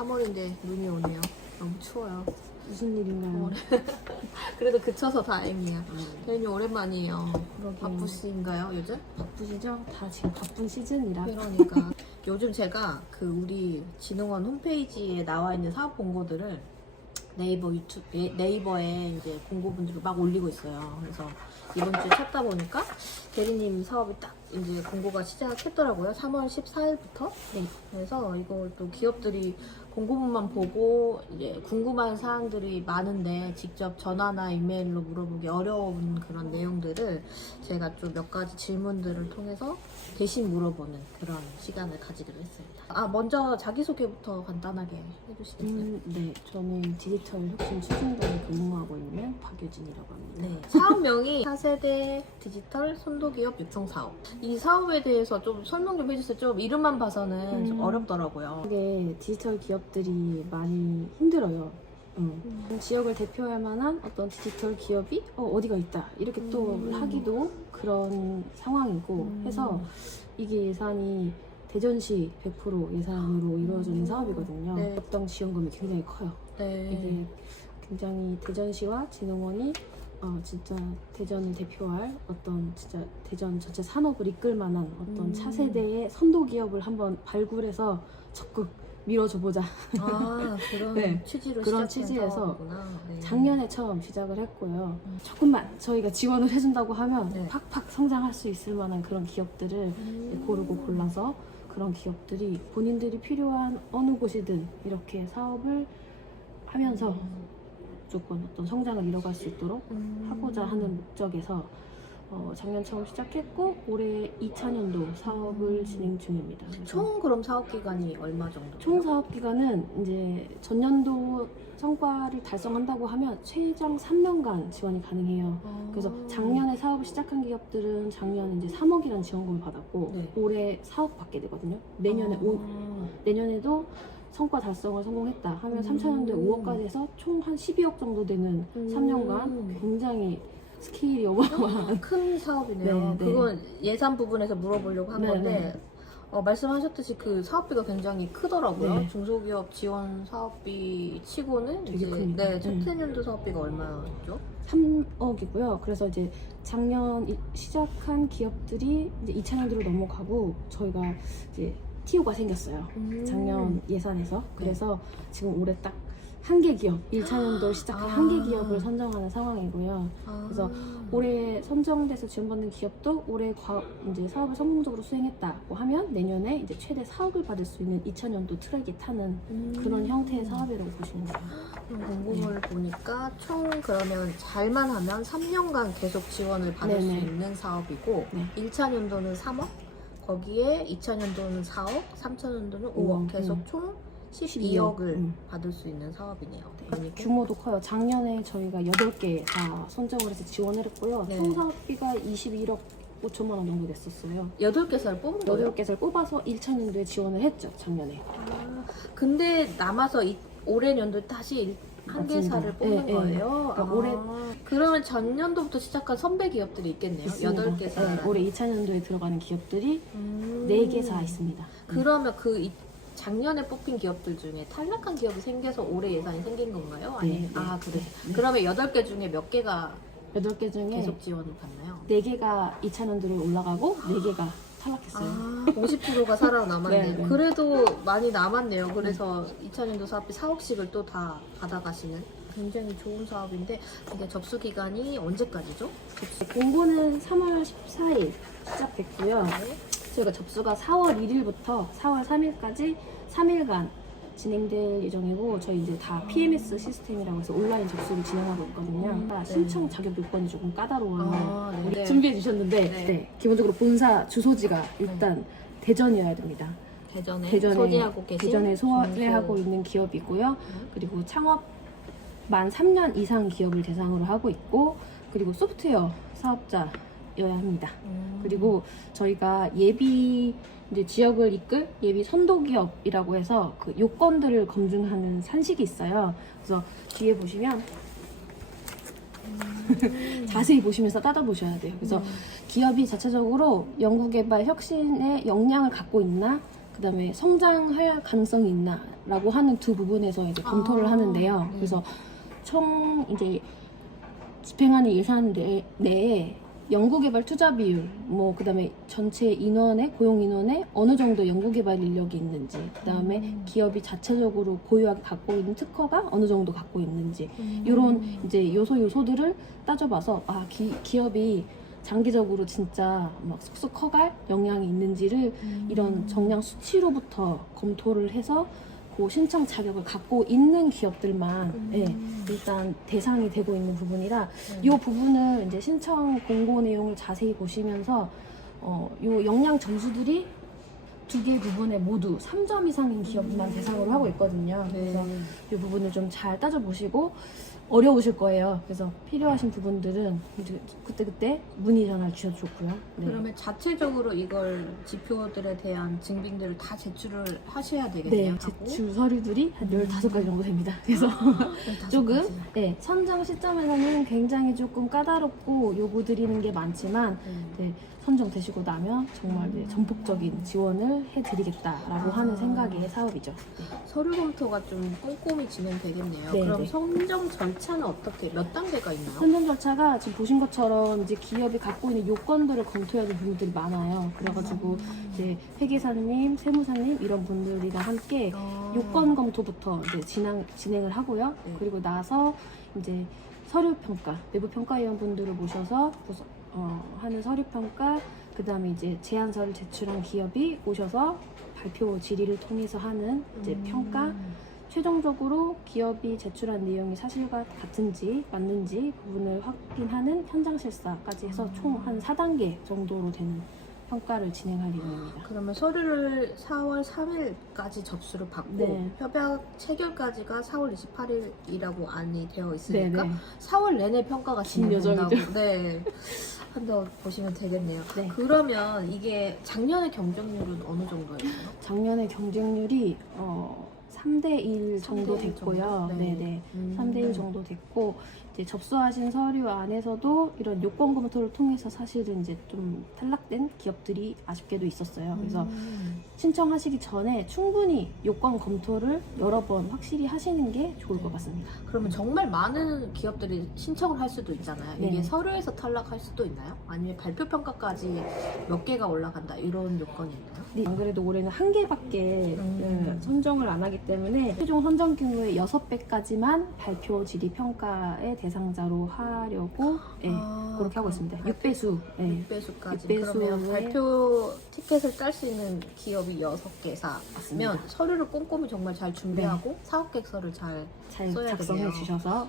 3월인데 눈이 오네요. 너무 추워요. 무슨 일이나요? 그래도 그쳐서 다행이야. 대현이 오랜만이에요. 그러게요. 바쁘신가요 요즘? 바쁘시죠? 다 지금 바쁜 시즌이라. 그러니까 요즘 제가 그 우리 진흥원 홈페이지에 나와 있는 사업 공고들을 네이버에 이제 공고분들을 막 올리고 있어요. 그래서 이번 주에 찾다 보니까 대리님 사업이 딱 이제 공고가 시작했더라고요. 3월 14일부터. 네. 그래서 이걸 또 기업들이 공고문만 보고 이제 궁금한 사항들이 많은데 직접 전화나 이메일로 물어보기 어려운 그런 내용들을 제가 좀 몇 가지 질문들을 통해서 대신 물어보는 그런 시간을 가지기로 했습니다. 먼저 자기소개부터 간단하게 해주시겠어요? 네. 저는 디지털 혁신 추진단에 근무하고 있는 박유진이라고 합니다. 네. 사업명이 차세대 디지털 선도기업 육성사업. 이 사업에 대해서 좀 설명 좀 해주세요. 좀 이름만 봐서는 좀 어렵더라고요. 이게 디지털 기업들이 많이 힘들어요. 지역을 대표할 만한 어떤 디지털 기업이 어디가 있다 이렇게 또 하기도 그런 상황이고 해서 이게 예산이 대전시 100% 예산으로 이루어지는 사업이거든요. 네. 적당 지원금이 굉장히 커요. 네. 이게 굉장히 대전시와 진흥원이 진짜 대전을 대표할 어떤 진짜 대전 전체 산업을 이끌 만한 어떤 차세대의 선도 기업을 한번 발굴해서 적극 밀어줘보자. 그런 네. 취지로 그런 시작된 취지에서 사업이구나. 네. 작년에 처음 시작을 했고요. 조금만 저희가 지원을 해준다고 하면 네. 팍팍 성장할 수 있을 만한 그런 기업들을 고르고 골라서 그런 기업들이 본인들이 필요한 어느 곳이든 이렇게 사업을 하면서 무조건 어떤 성장을 이뤄갈 수 있도록 하고자 하는 목적에서 작년 처음 시작했고 올해 2차년도 사업을 진행 중입니다. 그래서 총 그럼 사업 기간이 얼마 정도? 총 사업 기간은 이제 전년도 성과를 달성한다고 하면 최장 3년간 지원이 가능해요. 그래서 작년에 사업을 시작한 기업들은 작년 이제 3억이라는 지원금을 받았고 네. 올해 4억 받게 되거든요. 내년에 내년에도 성과 달성을 성공했다 하면 3차년도에 5억까지 해서 총 한 12억 정도 되는 3년간 굉장히 스케일이 어마어마한 큰 사업이네요. 네, 네. 그건 예산 부분에서 물어보려고 한 네, 건데 말씀하셨듯이 그 사업비가 굉장히 크더라고요. 네. 중소기업 지원 사업비 치고는 되게 이제 큽니다. 첫 해년도 사업비가 얼마였죠? 3억이고요. 그래서 이제 작년 시작한 기업들이 이제 2차년도로 넘어가고 저희가 이제 TO가 생겼어요. 작년 예산에서. 그래서 지금 올해 딱 한 개 기업, 1차년도 시작한 한 개 기업을 선정하는 상황이고요. 그래서 올해 선정돼서 지원받는 기업도 올해 이제 사업을 성공적으로 수행했다고 하면 내년에 이제 최대 4억을 받을 수 있는 2차년도 트랙이 타는 그런 형태의 사업이라고 보시면 돼요. 공고문을 보니까 총 그러면 잘만 하면 3년간 계속 지원을 받을 네네. 수 있는 사업이고 네. 1차년도는 3억, 거기에 2차년도는 4억, 3차년도는 5억 계속 총 12억을 받을 수 있는 사업이네요. 네. 규모도 커요. 작년에 저희가 8개 다 선정을 해서 지원을 했고요. 네. 총 사업비가 21억 5천만 원 정도 냈었어요. 8개사를 뽑은 거예요? 8개를 뽑아서 1차년도에 지원을 했죠, 작년에. 근데 남아서 올해 년도에 다시 한 개사를 뽑는 네, 거예요? 그러니까 올해 그러면 전년도부터 시작한 선배 기업들이 있겠네요? 있습니다. 8개사. 네, 올해 2차년도에 들어가는 기업들이 4개사 있습니다. 그러면 작년에 뽑힌 기업들 중에 탈락한 기업이 생겨서 올해 예산이 생긴 건가요? 아니면 네. 그래. 네. 그러면 8개 중에 몇 개가 8개 중에 계속 지원을 받나요? 4개가 2차년도로 올라가고 4개가 탈락했어요. 50%가 살아남았네요. 네, 네. 그래도 많이 남았네요. 그래서 2차년도 사업비 4억씩을 또 다 받아가시는 굉장히 좋은 사업인데 이게 접수 기간이 언제까지죠? 공고는 3월 14일 시작됐고요. 저희가 접수가 4월 1일부터 4월 3일까지 3일간 진행될 예정이고 저희 이제 다 PMS 시스템이라고 해서 온라인 접수를 진행하고 있거든요. 신청 자격 요건이 조금 까다로워요. 네. 준비해 주셨는데 네. 기본적으로 본사 주소지가 일단 대전이어야 됩니다. 대전에 소재하고 계신 대전에 소재하고 있는 기업이고요. 그리고 창업 만 3년 이상 기업을 대상으로 하고 있고 그리고 소프트웨어 사업자여야 합니다. 그리고 저희가 예비 이제 지역을 이끌 예비 선도기업이라고 해서 그 요건들을 검증하는 산식이 있어요. 그래서 뒤에 보시면 자세히 보시면서 따다 보셔야 돼요. 그래서 기업이 자체적으로 연구개발 혁신의 역량을 갖고 있나 그다음에 성장할 가능성이 있나라고 하는 두 부분에서 이제 검토를 하는데요. 네. 그래서 총 이제 집행하는 예산 내에 연구개발 투자 비율, 뭐 그다음에 전체 인원의 고용 인원의 어느 정도 연구개발 인력이 있는지, 그다음에 기업이 자체적으로 보유하게 갖고 있는 특허가 어느 정도 갖고 있는지, 이런 이제 요소들을 따져봐서 기업이 장기적으로 진짜 막 쑥쑥 커갈 역량이 있는지를 이런 정량 수치로부터 검토를 해서 그 신청 자격을 갖고 있는 기업들만 예, 일단 대상이 되고 있는 부분이라 이 부분을 이제 신청 공고 내용을 자세히 보시면서 요 역량 점수들이 두 개 부분에 모두 3점 이상인 기업만 대상으로 하고 있거든요. 그래서 이 부분을 좀 잘 따져보시고 어려우실 거예요. 그래서 필요하신 부분들은 이제 그때그때 문의 전화 주셔도 좋고요. 네. 그러면 자체적으로 이걸 지표들에 대한 증빙들을 다 제출을 하셔야 되겠네요. 네, 제출 서류들이 한 15가지 정도 됩니다. 그래서 조금 네, 선정 시점에서는 굉장히 조금 까다롭고 요구 드리는 게 많지만 네, 선정되시고 나면 정말 네, 전폭적인 지원을 해드리겠다라고 하는 생각의 사업이죠. 네. 서류 검토가 좀 꼼꼼히 진행되겠네요. 네, 그럼 네. 선정 절차는 어떻게 몇 단계가 있나요? 선정 절차가 지금 보신 것처럼 이제 기업이 갖고 있는 요건들을 검토해야 되는 부분들이 많아요. 그래가지고 이제 회계사님, 세무사님 이런 분들이랑 함께 요건 검토부터 이제 진행을 하고요. 네. 그리고 나서 이제 서류 평가, 내부 평가위원 분들을 모셔서 하는 서류 평가, 그 다음에 이제 제안서를 제출한 기업이 오셔서 발표 질의를 통해서 하는 이제 평가. 최종적으로 기업이 제출한 내용이 사실과 같은지 맞는지 부분을 확인하는 현장 실사까지 해서 총 한 4단계 정도로 되는 평가를 진행할 예정입니다. 그러면 서류를 4월 3일까지 접수를 받고 네. 협약 체결까지가 4월 28일이라고 안이 되어 있으니까 네네. 4월 내내 평가가 긴 진행된다고 여정이죠. 네. 한번 보시면 되겠네요. 네. 그러면 이게 작년의 경쟁률은 어느 정도였나요? 작년에 경쟁률이 3대1 정도 3대1 됐고요. 정도? 네. 네네. 3대1 정도 됐고, 이제 접수하신 서류 안에서도 이런 요건 검토를 통해서 사실은 이제 좀 탈락된 기업들이 아쉽게도 있었어요. 그래서 신청하시기 전에 충분히 요건 검토를 여러 번 확실히 하시는 게 좋을 것 같습니다. 그러면 정말 많은 기업들이 신청을 할 수도 있잖아요. 이게 네. 서류에서 탈락할 수도 있나요? 아니면 발표 평가까지 몇 개가 올라간다 이런 요건이 있나요? 네, 안 그래도 올해는 한 개밖에 선정을 안 하기 때문에 최종 선정 규모의 6배까지만 발표 질의 평가의 대상자로 하려고 그렇게 하고 있습니다. 6배수. 6배수까지. 6배수에 그러면 발표 티켓을 딸 수 있는 기업이 6개사면 맞습니다. 서류를 꼼꼼히 정말 잘 준비하고 사업 계획서를 잘 잘 써야 작성해 되네요. 주셔서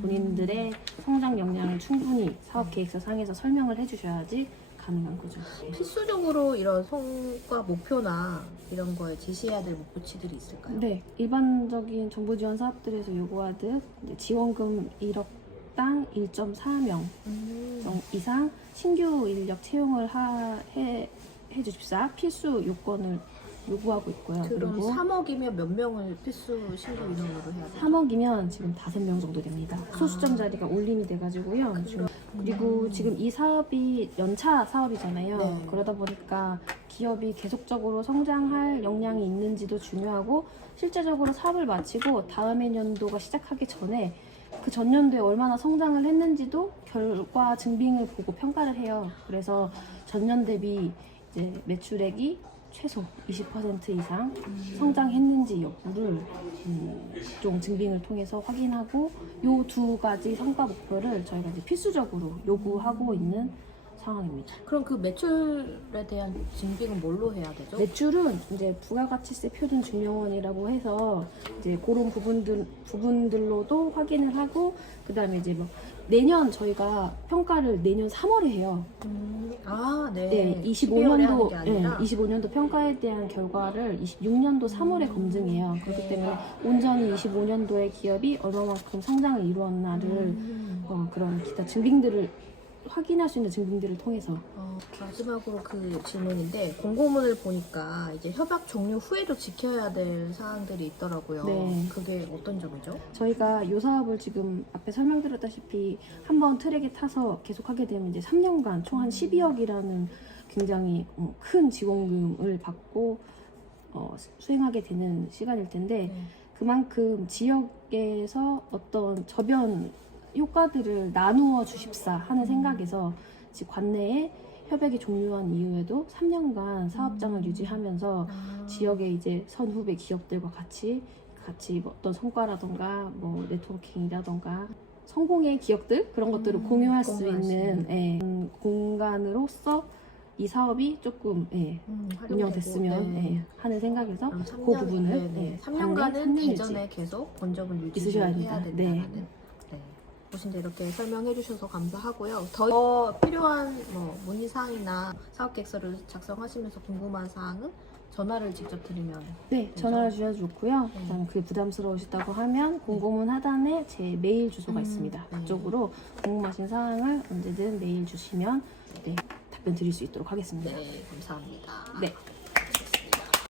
본인들의 성장 역량을 충분히 사업 계획서 상에서 설명을 해 주셔야지 가능한 거죠. 필수적으로 이런 성과 목표나 이런 거에 제시해야 될 목표치들이 있을까요? 네, 일반적인 정부 지원 사업들에서 요구하듯 이제 지원금 1억당 1.4명 이상 신규 인력 채용을 해 주십사 필수 요건을 요구하고 있고요. 그럼 그리고 3억이면 몇 명을 필수 신규 인원으로 해야 돼요? 3억이면 지금 5명 정도 됩니다. 소수점 자리가 올림이 돼가지고요. 그리고 지금 이 사업이 연차 사업이잖아요. 네. 그러다 보니까 기업이 계속적으로 성장할 역량이 있는지도 중요하고, 실제적으로 사업을 마치고 다음해 년도가 시작하기 전에 그 전년도에 얼마나 성장을 했는지도 결과 증빙을 보고 평가를 해요. 그래서 전년 대비 이제 매출액이 최소 20% 이상 성장했는지 여부를 각종 증빙을 통해서 확인하고, 요 두 가지 성과 목표를 저희가 이제 필수적으로 요구하고 있는 상황입니다. 그럼 그 매출에 대한 증빙은 뭘로 해야 되죠? 매출은 이제 부가가치세 표준 증명원이라고 해서 이제 그런 부분들로도 확인을 하고, 그 다음에 이제 뭐 내년 저희가 평가를 내년 3월에 해요. 네. 네, 12월에 하는 게 25년도 아니라? 25년도 평가에 대한 결과를 26년도 3월에 검증해요. 그렇기 때문에 온전히 25년도에 기업이 얼마만큼 성장을 이루었나를 그런 기타 증빙들을 확인할 수 있는 증빙들을 통해서. 마지막으로 그 질문인데, 공고문을 보니까 이제 협약 종료 후에도 지켜야 될 사항들이 있더라고요. 네. 그게 어떤 점이죠? 저희가 이 사업을 지금 앞에 설명드렸다시피 한번 트랙에 타서 계속하게 되면 이제 3년간 총 한 12억이라는 굉장히 큰 지원금을 받고 수행하게 되는 시간일 텐데 네. 그만큼 지역에서 어떤 저변 효과들을 나누어 주십사 하는 생각에서 지금 관내에 협약이 종료한 이후에도 3년간 사업장을 유지하면서 지역의 이제 선후배 기업들과 같이 뭐 어떤 성과라던가 뭐 네트워킹이라던가 성공의 기억들 그런 것들을 공유할 수 있는 공간으로서 이 사업이 조금 운영됐으면 하는 생각에서 그 부분을 3년간은 대전에 계속 본점을 있으셔야 유지해야 된다. 된다는 보신데 이렇게 설명해 주셔서 감사하고요. 더 필요한 문의 사항이나 사업 계획서를 작성하시면서 궁금한 사항은 전화를 직접 드리면 네, 되죠? 전화를 주셔도 좋고요. 그다음에 그게 부담스러우시다고 하면 공고문 하단에 제 메일 주소가 있습니다. 그쪽으로 궁금하신 사항을 언제든 메일 주시면 답변 드릴 수 있도록 하겠습니다. 네, 감사합니다. 네.